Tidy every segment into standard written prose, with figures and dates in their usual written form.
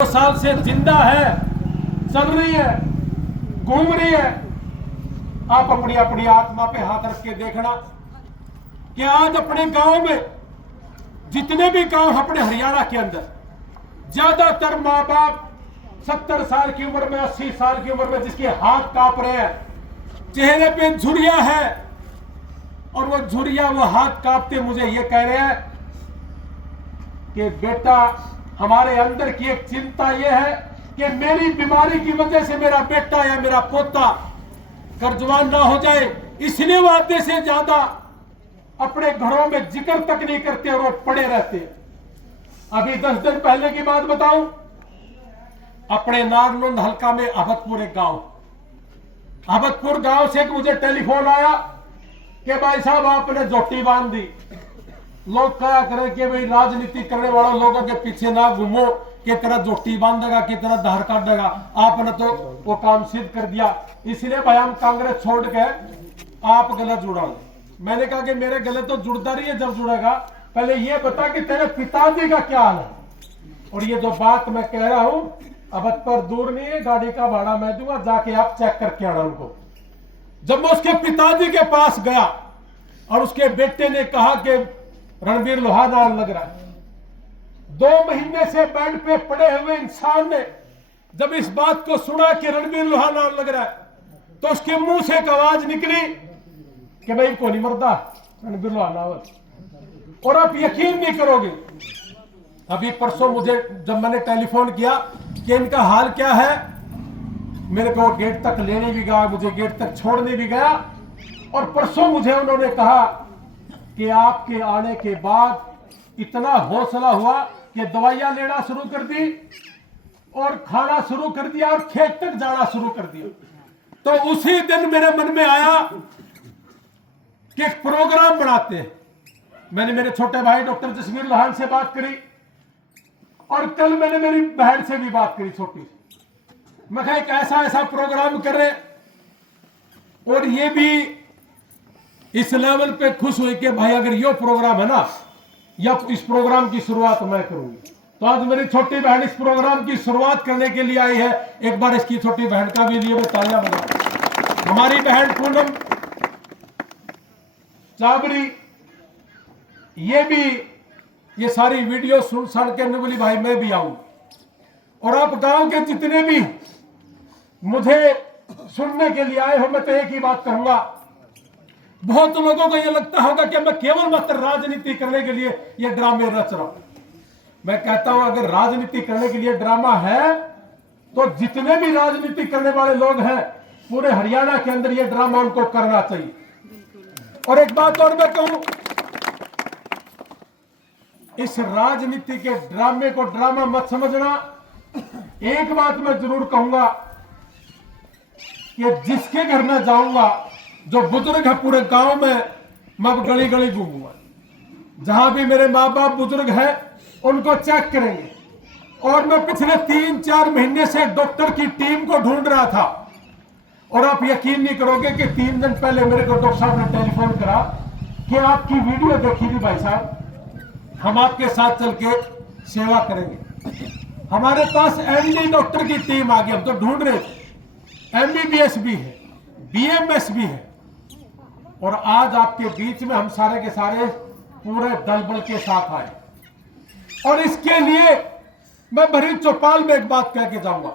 साल से जिंदा है, चल रही है, घूम रही है। आप अपनी अपनी आत्मा पे हाथ रख के देखना कि आज अपने गांव में, जितने भी गांव अपने हरियाणा के अंदर, ज्यादातर माँ बाप 70 साल की उम्र में, 80 साल की उम्र में जिसके हाथ कांप रहे हैं, चेहरे पे झुर्रिया है, और वो झुर्रिया, वो हाथ कांपते मुझे ये कह रहे हैं कि बेटा, हमारे अंदर की एक चिंता यह है कि मेरी बीमारी की वजह से मेरा बेटा या मेरा पोता कर्जवान ना हो जाए, इसलिए वो आधे से ज्यादा अपने घरों में जिक्र तक नहीं करते और वो पड़े रहते। अभी 10 दिन पहले की बात बताऊं, अपने नारनौंद हल्का में अहमदपुर एक गांव, अहमदपुर गांव से मुझे टेलीफोन आया कि भाई साहब आपने जोटी बांध दी। लोग क्या करें कि भाई राजनीति करने वाले लोगों के पीछे ना घूमो कि तरह जोटी बांधेगा, कि तरह धार काटेगा। आपने तो वो काम सिद्ध कर दिया, इसलिए भाई हम कांग्रेस छोड़ के आप गलत जुड़ा। मैंने कहा कि मेरे गले तो जुड़ता रही है, जब जुड़ेगा पहले ये बता कि तेरे पिताजी का क्या हाल है। और ये जो बात मैं कह रहा हूं, अब पर दूर नहीं है, गाड़ी का भाड़ा मैं दूंगा, जाके आप चेक करके आना उनको। जब मैं उसके पिताजी के पास गया और उसके बेटे ने कहा कि रणबीर लोहा नाम लग रहा है, 2 महीने से बेड पे पड़े हुए इंसान ने जब इस बात को सुना कि रणबीर लोहा नाम लग रहा है, तो उसके मुंह से एक आवाज निकली कि भाई को नहीं मरदा रणबीर लोहा नाम। और आप यकीन नहीं करोगे, अभी परसों मुझे जब मैंने टेलीफोन किया कि इनका हाल क्या है, मेरे को गेट तक लेने भी गया, मुझे गेट तक छोड़ने भी गया, और परसों मुझे उन्होंने कहा कि आपके आने के बाद इतना हौसला हुआ कि दवाइयां लेना शुरू कर दी और खाना शुरू कर दिया और खेत तक जाना शुरू कर दिया। तो उसी दिन मेरे मन में आया कि एक प्रोग्राम बनाते हैं। मैंने मेरे छोटे भाई डॉक्टर जसवीर लोहान से बात करी, और कल मैंने मेरी बहन से भी बात करी, छोटी। मैं कहा एक ऐसा प्रोग्राम कर रहे, और ये भी इस लेवल पे खुश हुए कि भाई अगर ये प्रोग्राम है ना, या इस प्रोग्राम की शुरुआत मैं करूंगी। तो आज मेरी छोटी बहन इस प्रोग्राम की शुरुआत करने के लिए आई है। एक बार इसकी छोटी बहन का भी लिए मैं तालियां बजा। हमारी बहन पूनम चाबरी, ये भी ये सारी वीडियो सुन के बोली भाई मैं भी आऊं। और आप गांव के जितने भी मुझे सुनने के लिए आए हो, मैं तो एक ही बात कहूंगा, बहुत लोगों को यह लगता होगा कि मैं केवल मात्र राजनीति करने के लिए यह ड्रामे रच रहा हूं। मैं कहता हूं अगर राजनीति करने के लिए ड्रामा है, तो जितने भी राजनीति करने वाले लोग हैं पूरे हरियाणा के अंदर यह ड्रामा उनको करना चाहिए। और एक बात और मैं कहूं, इस राजनीति के ड्रामे को ड्रामा मत समझना। एक बात मैं जरूर कहूंगा कि जिसके घर में जाऊंगा, जो बुजुर्ग है पूरे गांव में, मैं गली गली घूमूंगा। जहां भी मेरे माँ बाप बुजुर्ग हैं उनको चेक करेंगे। और मैं पिछले 3-4 महीने से डॉक्टर की टीम को ढूंढ रहा था, और आप यकीन नहीं करोगे कि 3 दिन पहले मेरे को डॉक्टर साहब ने टेलीफोन करा कि आपकी वीडियो देखी थी भाई साहब, हम आपके साथ चल के सेवा करेंगे। हमारे पास एमडी डॉक्टर की टीम आ गई, हम तो ढूंढ रहे थे। एमबीबीएस भी है, बीएमएस भी है, और आज आपके बीच में हम सारे के सारे पूरे दल बल के साथ आए। और इसके लिए मैं भरी चौपाल में एक बात कह के जाऊंगा,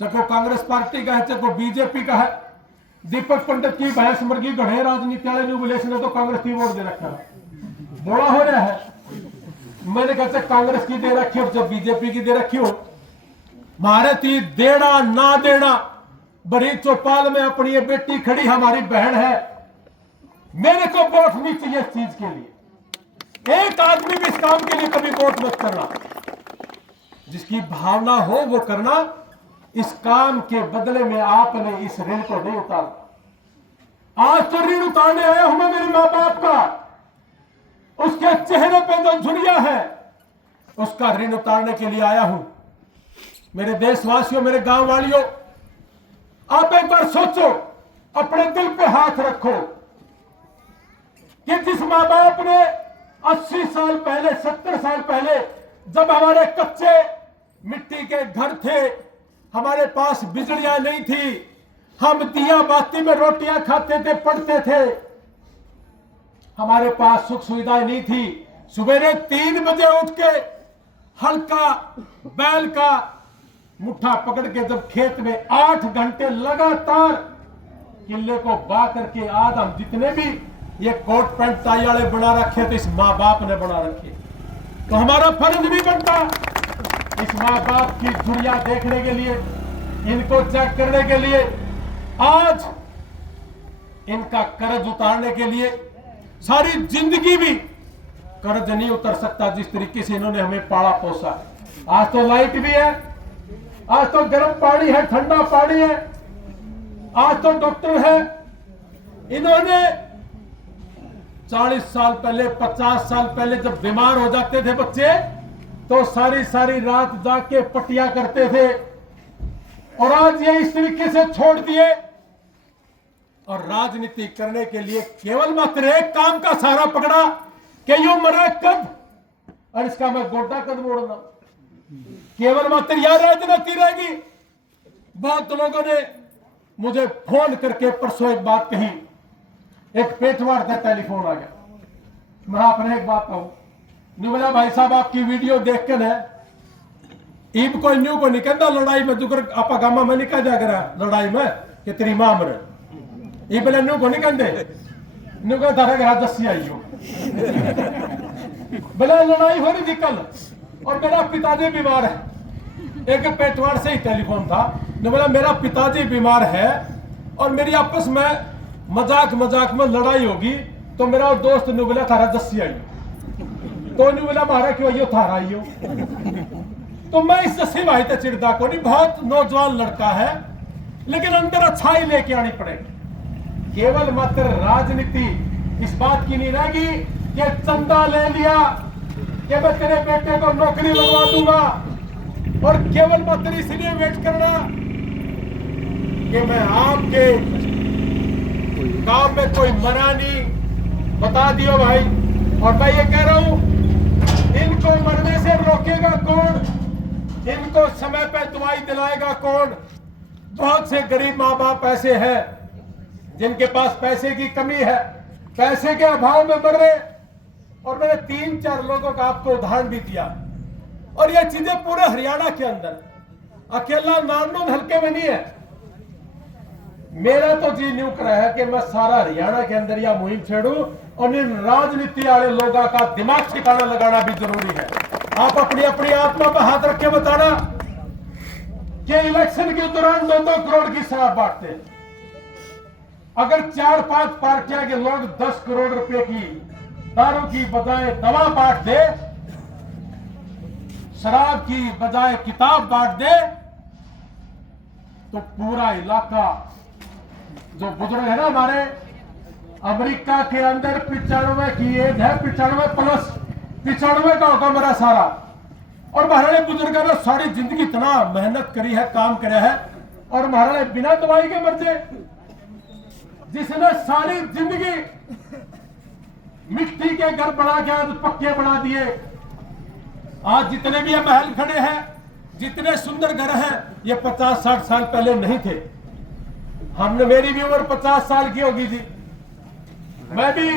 चाहे को कांग्रेस पार्टी का है, चाहे को बीजेपी का है। दीपक पंडित की भैंस मुर्गी गढ़े राजनीति वाले न्यूबुलेशन ने तो कांग्रेस की वोट दे रखा है, बड़ा हो रहा है। मैंने कहा कांग्रेस की दे रखी हो, जब बीजेपी की दे रखी हो, भारतीय देना ना देना। बड़ी चौपाल में अपनी ये बेटी खड़ी, हमारी बहन है, मेरे को वोट नहीं चाहिए इस चीज के लिए। एक आदमी भी इस काम के लिए कभी वोट मत करना। जिसकी भावना हो वो करना। इस काम के बदले में आपने इस ऋण को नहीं उतारा। आज तो ऋण उतारने आया हूं मैं मेरे मां बाप का, उसके चेहरे पे जो झुर्रिया है उसका ऋण उतारने के लिए आया हूं। मेरे देशवासियों, मेरे गांव वालियों, आप एक बार सोचो, अपने दिल पे हाथ रखो कि जिस मां बाप ने 80 साल पहले, 70 साल पहले, जब हमारे कच्चे मिट्टी के घर थे, हमारे पास बिजलियां नहीं थी, हम दिया बाती में रोटियां खाते थे, पढ़ते थे, हमारे पास सुख सुविधाएं नहीं थी। सवेरे 3 बजे उठ के हल्का बैल का मुट्ठा पकड़ के जब खेत में 8 घंटे लगातार किले को बा करके आज हम जितने भी ये कोट पैंट टाई वाले बना रखे तो इस माँ बाप ने बना रखे, तो हमारा फर्ज भी बनता इस माँ बाप की गुड़िया देखने के लिए, इनको चेक करने के लिए, आज इनका कर्ज उतारने के लिए। सारी जिंदगी भी कर्ज नहीं उतर सकता जिस तरीके से इन्होंने हमें पाला पोसा। आज तो लाइट भी है, आज तो गर्म पानी है, ठंडा पानी है, आज तो डॉक्टर है। इन्होंने 40 साल पहले, 50 साल पहले जब बीमार हो जाते थे बच्चे तो सारी सारी रात जाके पट्टियां करते थे, और आज ये इस तरीके से छोड़ दिए और राजनीति करने के लिए केवल मात्र एक काम का सहारा पकड़ा कि यूं मरे कब और इसका मैं गोटा कद मोड़ना, केवल मात्र यह राजनीति रहेगी। बहुत लोगों ने मुझे फोन करके परसों एक बात कही, एक पेटवाड़ से टेलीफोन आ गया, मैं आपने एक बात कहूं, बोला भाई साहब आपकी वीडियो देख के ना ईब कोई न्यू को नहीं कहता लड़ाई में जुकर आपा गामा में नहीं कह जा करा लड़ाई में कि तेरी मां मरे, ये बोले न्यू को नहीं कहते, न्यू को तारा घर दसी आई हो बोले लड़ाई हो रही थी कल और मेरा पिताजी बीमार है। एक पेटवाड़ से ही टेलीफोन था, ने बोला मेरा पिताजी बीमार है और मेरी आपस में मजाक मजाक में लड़ाई होगी, तो मेरा दोस्त ने बोला थारा दसी आई, तो नहीं बोला मारा क्यों आइयो थारा आइयो। तो मैं इस दसी भाई तो चिड़दा को नहीं, बहुत नौजवान लड़का है लेकिन अंदर अच्छाई लेके आनी पड़ेगी। केवल मात्र राजनीति इस बात की नहीं रहेगी कि चंदा ले लिया कि मैं तेरे बेटे को नौकरी लगवा दूंगा, और केवल मात्र इसलिए वेट करना कि मैं आपके गांव में कोई मरा नहीं, बता दियो भाई। और मैं ये कह रहा हूं, इनको मरने से रोकेगा कौन, इनको समय पे दवाई दिलाएगा कौन। बहुत से गरीब माँ बाप ऐसे हैं जिनके पास पैसे की कमी है, पैसे के अभाव में मर रहे, और मैंने 3-4 लोगों का आपको उदाहरण भी दिया। और ये चीजें पूरे हरियाणा के अंदर, अकेला नारनौंद हल्के में नहीं है। मेरा तो जी न्यू करा है कि मैं सारा हरियाणा के अंदर यह मुहिम छेड़ूं, और इन राजनीति वाले लोगों का दिमाग ठिकाना लगाना भी जरूरी है। आप अपनी अपनी आत्मा पर हाथ रख के बताना कि इलेक्शन के दौरान 2-2 करोड़ की शराब बांटते हैं। अगर 4-5 पार्टियां के लोग 10 करोड़ रुपए की दारू की बजाय दवा बांट दे, शराब की बजाय किताब बांट दे, तो पूरा इलाका, जो बुजुर्ग है ना हमारे, अमेरिका के अंदर 95 की एज है, 95 प्लस, 95 का होगा मेरा सारा। और महाराज बुजुर्ग ने सारी जिंदगी इतना मेहनत करी है, काम करे है, और महाराज बिना दवाई के मर जाए। जिसने सारी जिंदगी मिट्टी के घर बना के आज पक्के बना दिए, आज जितने भी महल खड़े हैं, जितने सुंदर घर हैं, ये 50-60 साल पहले नहीं थे। हमने, मेरी भी उम्र 50 साल की होगी जी। मैं भी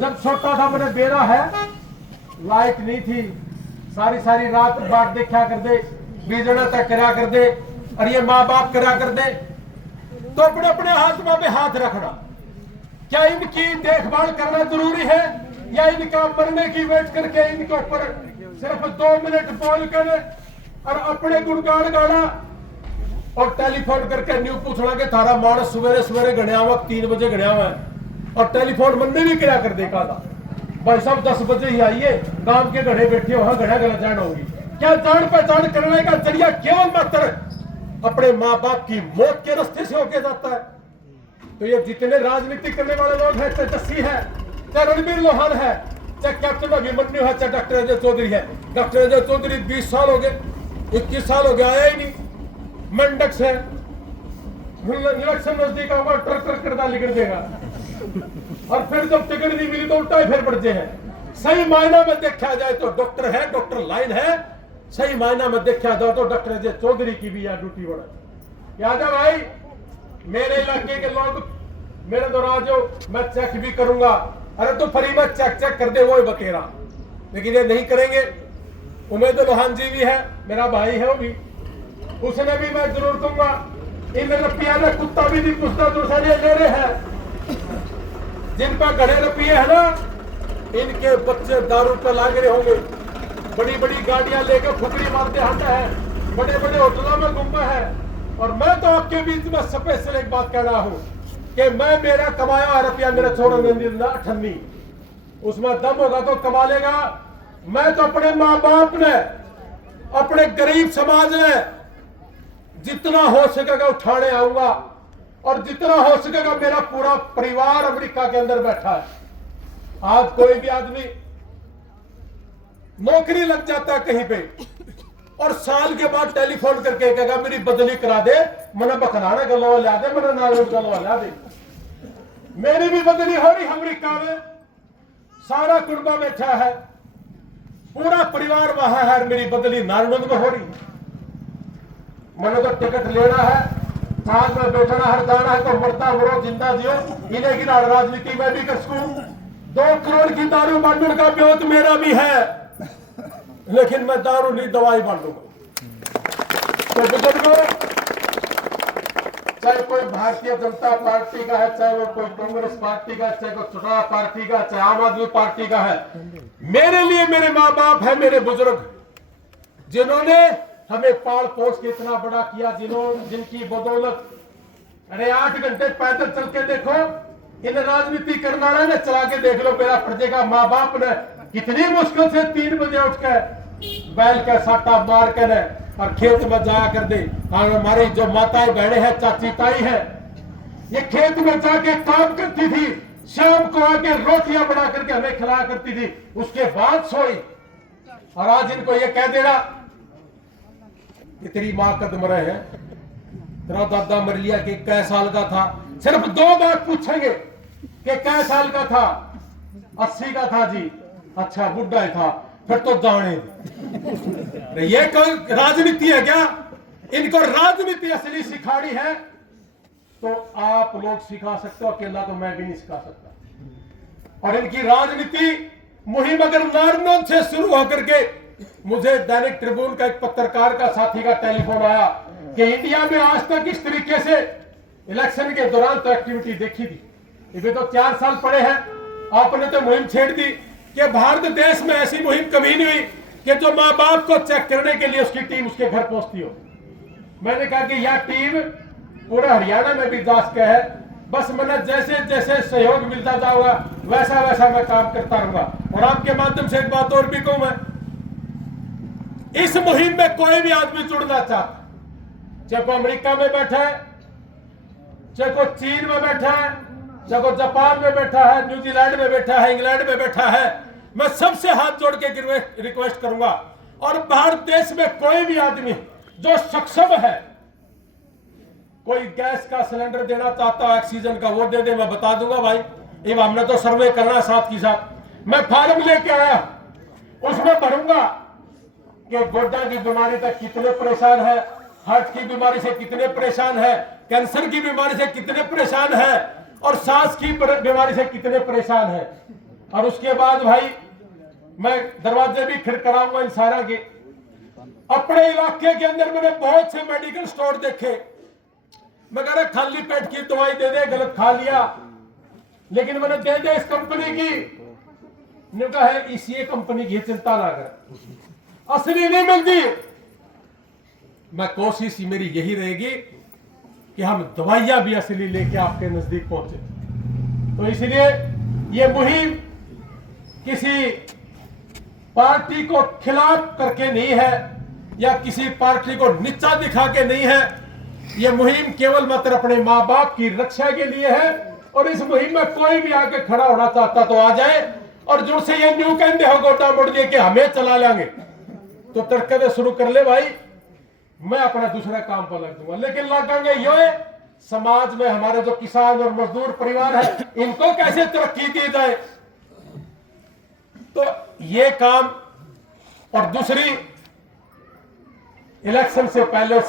जब छोटा था, मैंने बेरा है, लाइट नहीं थी, सारी सारी रात बाट देखा कर दे, बीजना तक करा कर दे, और ये माँ बाप करा कर दे। तो अपने अपने आत्मा में हाथ रखना, क्या इनकी देखभाल करना जरूरी है, या इनका मरने की वेट करके इनके ऊपर सिर्फ 2 मिनट बोल कर और अपने गुणगान गाना और टेलीफोन करके न्यू पूछना कि थारा मानस सवेरे सवेरे गणिया हुआ 3 बजे गणिया हुआ है, और टेलीफोन मन में भी क्या कर देखा था भाई साहब 10 बजे ही आइए, गांव के घड़े बैठे हो, घड़ा गला जान होगी। क्या जान पहचान करने का जरिया केवल मात्र अपने माँ बाप की मौत के रास्ते से होके जाता है। तो ये जितने राजनीति करने वाले लोग हैं, चाहे जस्सी है, चाहे रणबीर लोहान है, चाहे कैप्टन अभिमन्यु है, चाहे डॉक्टर अजय चौधरी है। डॉक्टर अजय चौधरी 20 साल हो गए, 21 साल हो गया, आया ही नहीं। मंडक्स है, इलेक्शन नजदीक होगा, ट्रैक्टर करदा लिखड़ देगा, और फिर जब टिकट नहीं मिली तो उल्टा ही फिर बढ़ते हैं। सही मायना में देखा जाए तो डॉक्टर है, डॉक्टर लाइन है, सही मायना में देखा जाओ तो डॉक्टर अजय चौधरी की भी यार ड्यूटी बढ़ा। याद है भाई, मेरे इलाके के लोग मेरे द्वारा जो मैं चेक भी करूंगा, अरे तो फ्री में चेक कर दे वो ही बतेरा, लेकिन ये नहीं करेंगे। उमेद लोहान जी भी है, मेरा भाई है वो भी, उसने भी मैं जरूर दूंगा। इन रुपया ने कुत्ता भी नहीं पूछता दूसरा ले रहे हैं, जिन पर गड़े रुपये है ना, इनके बच्चे दारू पर लाग रहे होंगे, बड़ी बड़ी गाड़ियां लेकर फुकड़ी मारते आते हैं, बड़े बड़े होटलों में घूमा है। और मैं तो आपके बीच में स्पेशल एक बात कह रहा हूं कि मैं मेरा कमाया रुपया मेरा छोड़ना ठन्नी, उसमें दम होगा तो कमा लेगा। मैं तो अपने माँ बाप ने, अपने गरीब समाज ने जितना हो सकेगा उठाने आऊंगा, और जितना हो सकेगा मेरा पूरा परिवार अमेरिका के अंदर बैठा है। आज कोई भी आदमी नौकरी लग जाता है कहीं पे, और साल के बाद टेलीफोन करके कहेगा मेरी बदली करा दे, मैंने बखलाना गलवा ला दे, मैंने नारों गलवा ला दे। मेरी भी बदली हो रही अमेरिका में, सारा कुटुंबा बैठा है, पूरा परिवार वहां है, मेरी बदली नारनंद में हो रही। मैंने तो टिकट लेना है, साथ में बैठना हर दाना है, तो मरता मरो जिंदा जियो, इन्हें की राजनीति में भी कर सकूं। 2 करोड़ की दारू बांटने का ब्योत मेरा भी है, लेकिन मैं दारू नहीं दवाई बांटूंगा। तो बुजुर्गों, चाहे कोई भारतीय जनता पार्टी का है, चाहे वो कोई कांग्रेस पार्टी का, चाहे कोई चुनाव पार्टी का, चाहे आम आदमी पार्टी का है, मेरे लिए मेरे माँ बाप है, मेरे बुजुर्ग, जिन्होंने हमें पाल पोस के इतना बड़ा किया, जिनकी बदौलत, अरे 8 घंटे पैदल चल के देखो, इन राजनीति करने वाले ने चला के देख लो, मेरा प्रजे का माँ बाप ने कितनी मुश्किल से 3 बजे उठ के बैल का साटा मार कर और खेत में जाया कर दे। और हमारी जो माताएं बहनें हैं, चाची ताई है, ये खेत में जाके काम करती थी, शाम को आके रोटियां बना करके हमें खिलाया करती थी, उसके बाद सोई। और आज इनको ये कह देना कि तेरी माँ कद मरे है, तेरा दादा मर लिया कि कै साल का था, सिर्फ 2 बात पूछेंगे कि कै साल का था, 80 का था जी, अच्छा बुढ़ा ही था, फिर तो जाने। ये कोई राजनीति है क्या? इनको राजनीति असली सिखानी है तो आप लोग सिखा सकते हो, अकेला तो मैं भी नहीं सिखा सकता। और इनकी राजनीति मुहिम अगर नारनौंद से शुरू होकर के, मुझे दैनिक ट्रिब्यून का एक पत्रकार का साथी का टेलीफोन आया कि इंडिया में आज तक इस तरीके से इलेक्शन के दौरान तो एक्टिविटी देखी थी, ये तो 4 साल पड़े हैं, आपने तो मुहिम छेड़ दी कि भारत देश में ऐसी मुहिम कभी नहीं हुई कि जो माँ बाप को चेक करने के लिए उसकी टीम उसके घर पहुंचती हो। मैंने कहा कि यह टीम पूरा हरियाणा में भी जांच का है, बस मैंने जैसे जैसे सहयोग मिलता जाऊंगा वैसा वैसा मैं काम करता रहूंगा। और आपके माध्यम से एक बात और भी कहूं, मैं इस मुहिम में कोई भी आदमी जुड़ना चाहता, चाहे को अमेरिका में बैठा है, चाहे को चीन में बैठा है, चाहे को जापान में बैठा है, न्यूजीलैंड में बैठा है, इंग्लैंड में बैठा है, मैं सबसे हाथ जोड़ के रिक्वेस्ट करूंगा। और भारत देश में कोई भी आदमी जो सक्षम है, कोई गैस का सिलेंडर देना चाहता है, ऑक्सीजन का, वो दे दे, मैं बता दूंगा भाई। ये हमने तो सर्वे करना साथ की साथ। मैं फार्म लेके आया, उसमें भरूंगा कि गोड्डा की बीमारी तक कितने परेशान है, हार्ट की बीमारी से कितने परेशान है, कैंसर की बीमारी से कितने परेशान है, और सांस की बीमारी से कितने परेशान है। और उसके बाद भाई मैं दरवाजे भी खड़खड़ाऊंगा इन सारा के। अपने इलाके के अंदर मैंने बहुत से मेडिकल स्टोर देखे, मैं कह रहा खाली पेट की दवाई दे दे, गलत खा लिया, लेकिन मैंने दे दे इस कंपनी की, ने कहा है इसी कंपनी की, चिंता ना कर, असली नहीं मिलती। मैं कोशिश मेरी यही रहेगी कि हम दवाइयां भी असली लेके आपके नजदीक पहुंचे। तो इसलिए ये मुहिम किसी पार्टी को खिलाफ करके नहीं है, या किसी पार्टी को नीचा दिखा के नहीं है, ये मुहिम केवल मात्र अपने माँ बाप की रक्षा के लिए है। और इस मुहिम में कोई भी आके खड़ा होना चाहता तो आ जाए, और जो से ये न्यू कहते हो गोटा मोड़ दिए कि हमें चला लेंगे, तो तड़के शुरू कर ले भाई, मैं अपना दूसरा काम पर लग दूंगा। लेकिन लगेंगे ये समाज में हमारे जो किसान और मजदूर परिवार है, इनको कैसे तरक्की दी जाए, तो ये काम। और दूसरी इलेक्शन से पहले